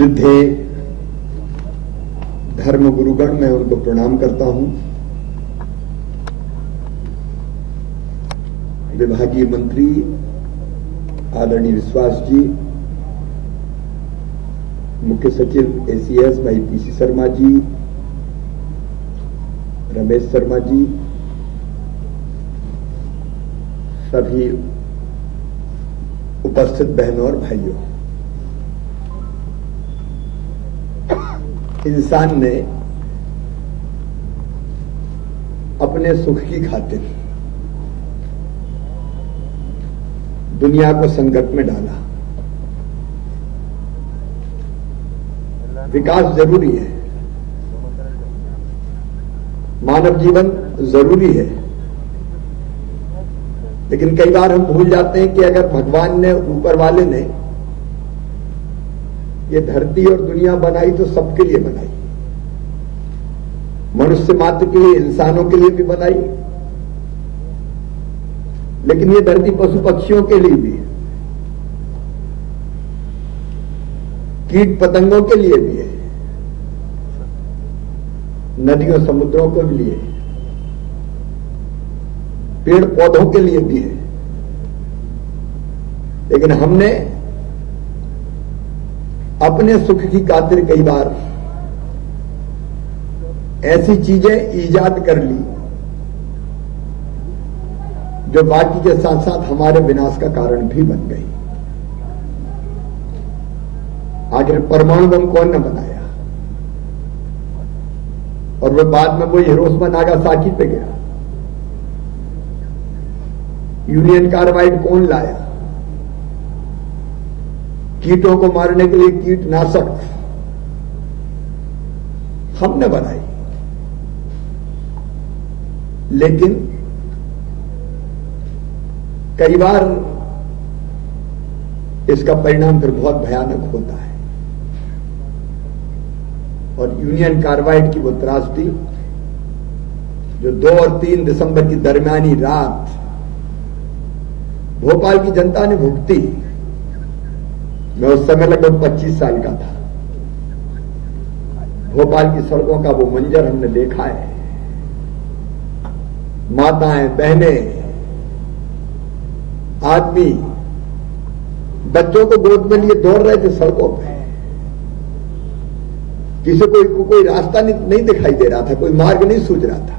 श्रद्धेय धर्म गुरुगण, मैं उनको प्रणाम करता हूं। विभागीय मंत्री आदरणीय विश्वास जी, मुख्य सचिव एसीएस भाई पीसी शर्मा जी, रमेश शर्मा जी, सभी उपस्थित बहनों और भाइयों, इंसान ने अपने सुख की खातिर दुनिया को संकट में डाला। विकास जरूरी है, मानव जीवन जरूरी है, लेकिन कई बार हम भूल जाते हैं कि अगर भगवान ने, ऊपर वाले ने ये धरती और दुनिया बनाई तो सबके लिए बनाई, मनुष्य मात्र के लिए, इंसानों के लिए भी बनाई, लेकिन ये धरती पशु पक्षियों के लिए भी है, कीट पतंगों के लिए भी है, नदियों समुद्रों के लिए, पेड़ पौधों के लिए भी है। लेकिन हमने अपने सुख की खातिर कई बार ऐसी चीजें ईजाद कर ली जो बाकी के साथ साथ हमारे विनाश का कारण भी बन गई। आखिर परमाणु बम कौन ने बनाया? और वह बाद में वो हिरोशिमा नागासाकी पे गया। यूनियन कार्बाइड कौन लाया? कीटों को मारने के लिए कीटनाशक हमने बनाई, लेकिन कई बार इसका परिणाम फिर बहुत भयानक होता है। और यूनियन कार्बाइड की वो त्रासदी जो 2 और 3 दिसंबर की दरमियानी रात भोपाल की जनता ने भुगती, मैं उस समय लगभग 25 साल का था। भोपाल की सड़कों का वो मंजर हमने देखा है। माताएं, बहनें, आदमी बच्चों को गोद में लिए दौड़ रहे थे सड़कों पे। किसी को कोई रास्ता नहीं दिखाई दे रहा था, कोई मार्ग नहीं सूझ रहा था।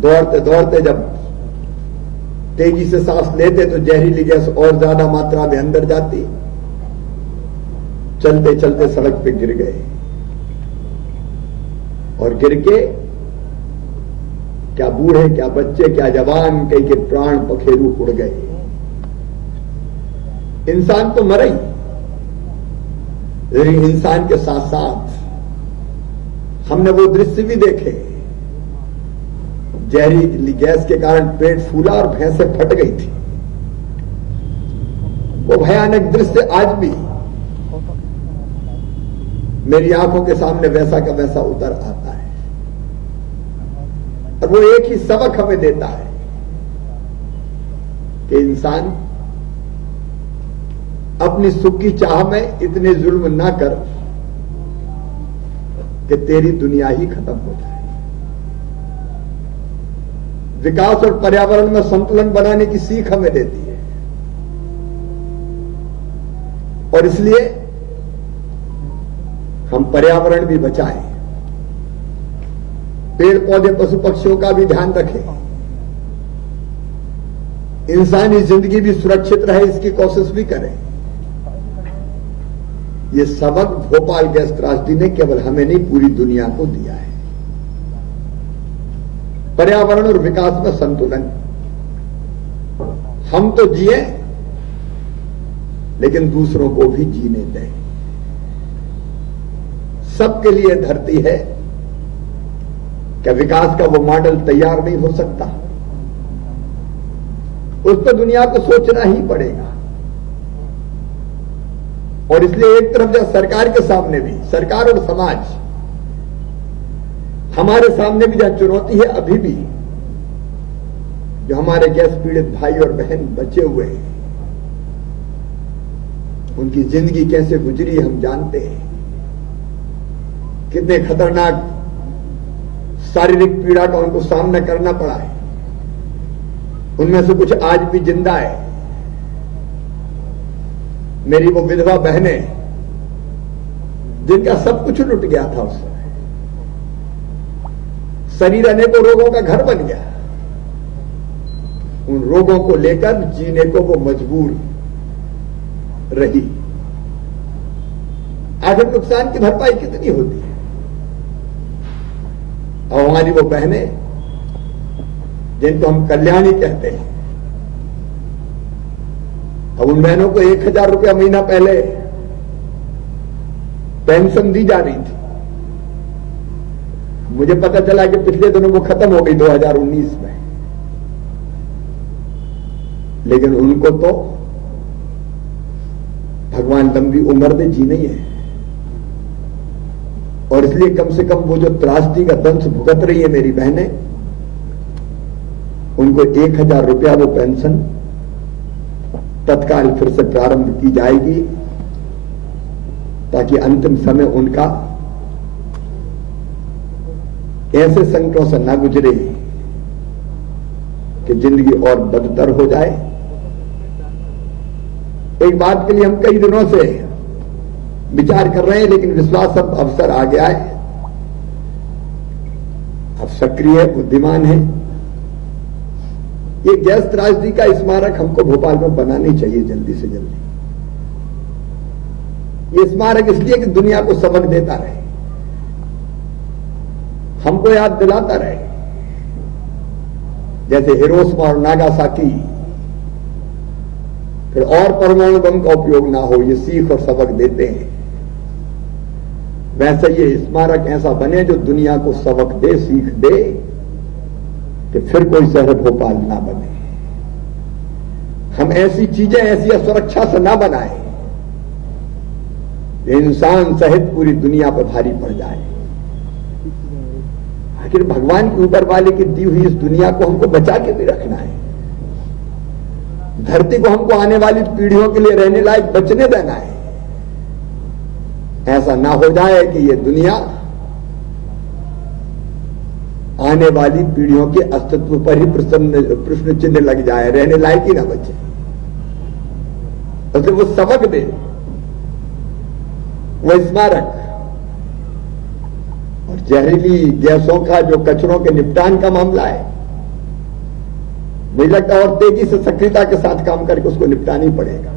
दौड़ते दौड़ते जब तेजी से सांस लेते तो जहरीली गैस और ज्यादा मात्रा में अंदर जाती। चलते चलते सड़क पे गिर गए और गिर के क्या बूढ़े, क्या बच्चे, क्या जवान, कई के प्राण पखेरु उड़ गए। इंसान तो मरे ही, लेकिन इंसान के साथ साथ हमने वो दृश्य भी देखे। जहरीली गैस के कारण पेट फूला और भैंसें फट गई थी। वो भयानक दृश्य आज भी मेरी आंखों के सामने वैसा का वैसा उतर आता है। और वो एक ही सबक हमें देता है कि इंसान अपनी सुख की चाह में इतने जुल्म ना कर कि तेरी दुनिया ही खत्म हो जाए। विकास और पर्यावरण में संतुलन बनाने की सीख हमें देती है। और इसलिए हम पर्यावरण भी बचाएं, पेड़ पौधे पशु पक्षियों का भी ध्यान रखें, इंसानी जिंदगी भी सुरक्षित रहे इसकी कोशिश भी करें। ये सबक भोपाल गैस त्रासदी ने केवल हमें नहीं, पूरी दुनिया को दिया है। पर्यावरण और विकास में संतुलन। हम तो जिए, लेकिन दूसरों को भी जीने दें। सबके लिए धरती है। क्या विकास का वो मॉडल तैयार नहीं हो सकता? उस पर दुनिया को सोचना ही पड़ेगा। और इसलिए एक तरफ जब सरकार के सामने भी, सरकार और समाज, हमारे सामने भी जहां चुनौती है अभी भी, जो हमारे गैस पीड़ित भाई और बहन बचे हुए हैं, उनकी जिंदगी कैसे गुजरी हम जानते हैं। कितने खतरनाक शारीरिक पीड़ा का उनको सामना करना पड़ा है। उनमें से कुछ आज भी जिंदा है। मेरी वो विधवा बहनें जिनका सब कुछ लुट गया था उस समय, शरीर अनेकों रोगों का घर बन गया, उन रोगों को लेकर जीने को वो मजबूर रही। आखिर नुकसान की भरपाई कितनी होती है? और हमारी वो बहनें जिनको हम कल्याणी कहते हैं, अब उन बहनों को 1,000 रुपया महीना पहले पेंशन दी जा रही थी। मुझे पता चला कि पिछले दिनों वो खत्म हो गई 2019 में, लेकिन उनको तो भगवान लंबी उम्र दे, जीना ही है। और इसलिए कम से कम वो जो त्रासदी का दंश भुगत रही है मेरी बहनें, उनको 1,000 रुपया वो पेंशन तत्काल फिर से प्रारंभ की जाएगी, ताकि अंतिम समय उनका ऐसे संकटों से न गुजरे कि जिंदगी और बदतर हो जाए। एक बात के लिए हम कई दिनों से विचार कर रहे हैं, लेकिन विश्वास अब अवसर आ गया है। अब सक्रिय बुद्धिमान है। ये गैस त्रासदी का स्मारक हमको भोपाल में बनानी चाहिए जल्दी से जल्दी। ये स्मारक इसलिए कि दुनिया को सबक देता रहे, हमको याद दिलाता रहे, जैसे हिरोशिमा और नागासाकी फिर और परमाणु बम का उपयोग ना हो, ये सीख और सबक देते हैं। वैसे ये स्मारक ऐसा बने जो दुनिया को सबक दे, सीख दे कि फिर कोई शहर भोपाल ना बने। हम ऐसी चीजें ऐसी असुरक्षा से ना बनाए, इंसान सहित पूरी दुनिया पर भारी पड़ जाए। आखिर भगवान के ऊपर वाले की दी हुई इस दुनिया को हमको बचा के भी रखना है। धरती को हमको आने वाली पीढ़ियों के लिए रहने लायक बचने देना है। ऐसा ना हो जाए कि ये दुनिया आने वाली पीढ़ियों के अस्तित्व पर ही प्रश्न चिन्ह लग जाए, रहने लायक ही ना बचे। तो वो सबक दे, वो स्मारक। और जहरीली गैसों का जो कचरों के निपटान का मामला है, मुझे लगता है और तेजी से सक्रियता के साथ काम करके उसको निपटाना ही पड़ेगा।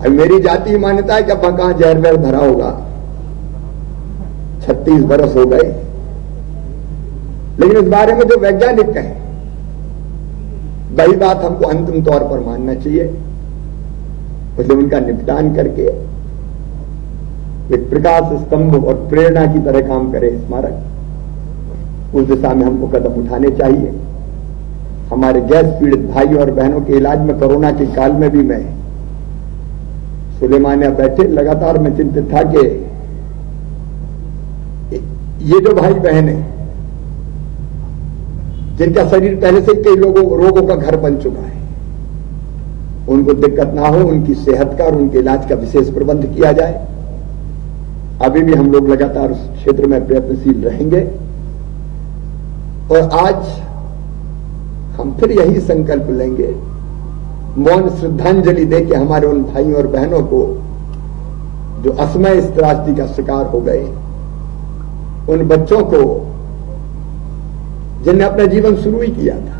अब मेरी जाति मान्यता है कि अब कहां जहर वहर भरा होगा, 36 बरस हो गए, लेकिन इस बारे में जो वैज्ञानिक कहें वही बात हमको अंतिम तौर पर मानना चाहिए। उससे उनका निपटान करके एक प्रकाश स्तंभ और प्रेरणा की तरह काम करे स्मारक, उस दिशा में हमको कदम उठाने चाहिए। हमारे गैस पीड़ित भाई और बहनों के इलाज में कोरोना के काल में भी मैं सुलेमानिया बैठे लगातार मैं चिंतित था कि ये जो भाई बहन है जिनका शरीर पहले से कई रोगों का घर बन चुका है, उनको दिक्कत ना हो, उनकी सेहत का और उनके इलाज का विशेष प्रबंध किया जाए। अभी भी हम लोग लगातार उस क्षेत्र में प्रयत्नशील रहेंगे। और आज हम फिर यही संकल्प लेंगे, मौन श्रद्धांजलि दे के हमारे उन भाइयों और बहनों को जो असमय इस त्रासदी का शिकार हो गए, उन बच्चों को जिनने अपना जीवन शुरू ही किया था,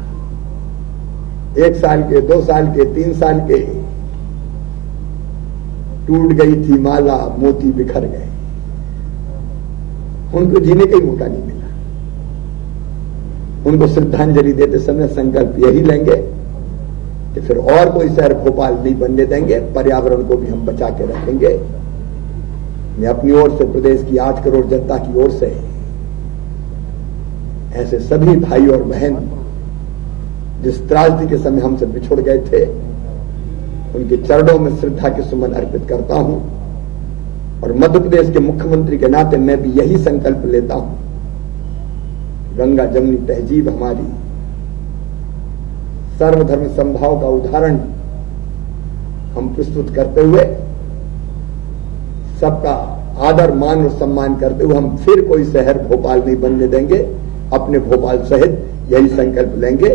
1 साल के, 2 साल के, 3 साल के, टूट गई थी माला, मोती बिखर गए, उनको जीने का ही मौका नहीं मिला। उनको श्रद्धांजलि देते समय संकल्प यही लेंगे कि फिर और कोई शहर भोपाल नहीं बनने देंगे, पर्यावरण को भी हम बचा के रखेंगे। मैं अपनी ओर से, प्रदेश की 8 करोड़ जनता की ओर से ऐसे सभी भाई और बहन जिस त्रासदी के समय हमसे बिछुड़ गए थे, उनके चरणों में श्रद्धा के सुमन अर्पित करता हूं। और मध्य प्रदेश के मुख्यमंत्री के नाते मैं भी यही संकल्प लेता हूं, गंगा जमुनी तहजीब हमारी सर्वधर्म संभाव का उदाहरण हम प्रस्तुत करते हुए, सबका आदर मान और सम्मान करते हुए हम फिर कोई शहर भोपाल नहीं बनने देंगे। अपने भोपाल सहित यही संकल्प लेंगे।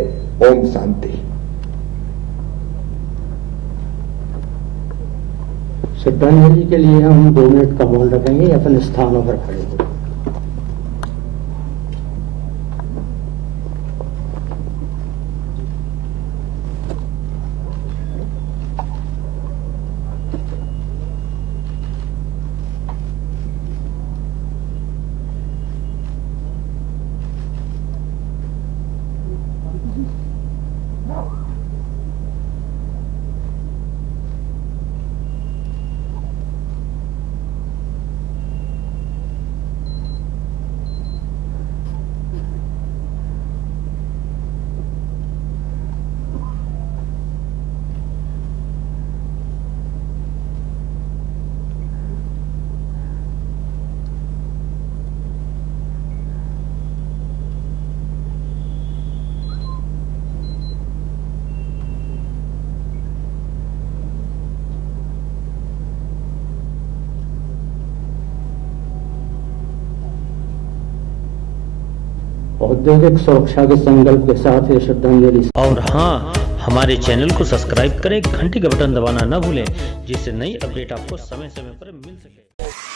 ओम शांति। श्रद्धांजलि के लिए हम 2 मिनट का मौन रखेंगे, अपने स्थानों पर खड़े हो। औद्योगिक सुरक्षा के संकल्प के साथ ये श्रद्धांजलि। और हाँ, हमारे चैनल को सब्सक्राइब करें, घंटी का बटन दबाना न भूलें, जिससे नई अपडेट आपको समय समय पर मिल सके।